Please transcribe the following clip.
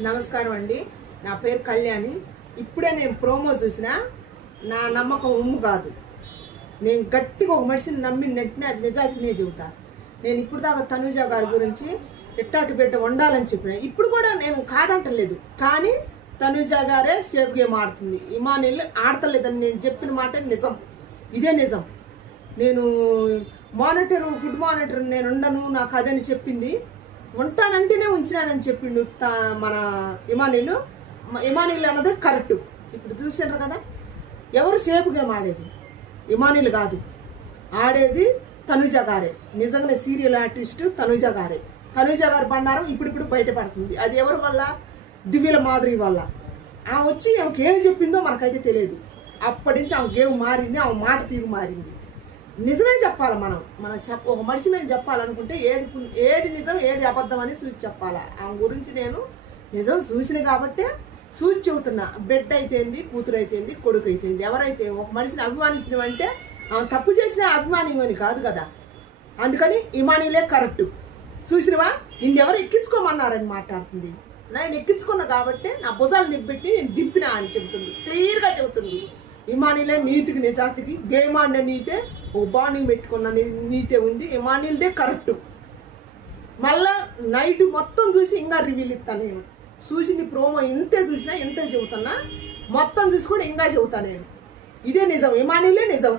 నమస్కారం అండి. నా పేరు కళ్యాణి. ఇప్పుడే నేను ప్రోమో చూసినా నా నమ్మకం ఉమ్ము కాదు. నేను గట్టిగా ఒక మనిషిని నమ్మినట్టునే అది నిజాయితీనే చెబుతా. నేను ఇప్పుడు దాకా తనుజ గారి గురించి ఎట్టాటి బిడ్డ ఉండాలని చెప్పిన. ఇప్పుడు కూడా నేను కాదంటలేదు, కానీ తనుజ గారే సేఫ్ గేమ్ ఆడుతుంది. ఇమానిల్ ఆడతలేదని నేను చెప్పిన మాట నిజం. ఇదే నిజం. నేను ఫుడ్ మానిటర్ నేను ఉండను, నాకు అదని చెప్పింది. ఉంటానంటేనే ఉంచినానని చెప్పిండు మన ఇమానిల్ అన్నది కరెక్ట్. ఇప్పుడు చూసారు కదా, ఎవరు సేఫ్ గేమ్ ఆడేది? ఇమానిల్ కాదు, ఆడేది తనుజ గారే. నిజంగానే సీరియల్ ఆర్టిస్ట్ తనుజ గారే. తనుజ గారి బండారం ఇప్పుడు బయటపడుతుంది. అది ఎవరి వల్ల? దివ్యల మాధురి వల్ల. ఆమె వచ్చి ఆమెకి ఏమి చెప్పిందో మనకైతే తెలియదు. అప్పటి నుంచి ఆమె గేమ్ మారింది, ఆమె మాట తీరు మారింది. నిజమే చెప్పాలి. మనం ఒక మనిషి మీద చెప్పాలనుకుంటే ఏది నిజం ఏది అబద్ధం అని చూసి చెప్పాలా. ఆమె గురించి నేను నిజం చూసిన కాబట్టే చూసి చెబుతున్నా. బిడ్డ అయితేంది, కూతురు అయితేంది, కొడుకు అయితేంది, ఎవరైతే ఒక మనిషిని అభిమానించినవంటే ఆమె తప్పు చేసినా అభిమానిమని కాదు కదా. అందుకని ఇమానిలే కరెక్ట్. చూసినవా, నిన్నెవరు ఎక్కించుకోమన్నారని మాట్లాడుతుంది. నేను ఎక్కించుకున్నా కాబట్టి నా భుజాలు నిబ్బెట్టి నేను దింపినా అని చెబుతుంది. క్లియర్గా చెబుతుంది. ఇమానిలే నీతికి నిజాతికి గేమ్ ఆడిన నీతే, ఓ బాండింగ్ పెట్టుకున్న నీతే ఉంది. ఇమానిల్దే కరెక్ట్. మళ్ళా నైట్ మొత్తం చూసి ఇంకా రివీల్ ఇస్తాను. నేను చూసింది ప్రోమో ఇంతే చూసినా ఇంతే చెబుతున్నా. మొత్తం చూసి కూడా ఇంకా చెబుతాను నేను. ఇదే నిజం. ఇమానిలే నిజం.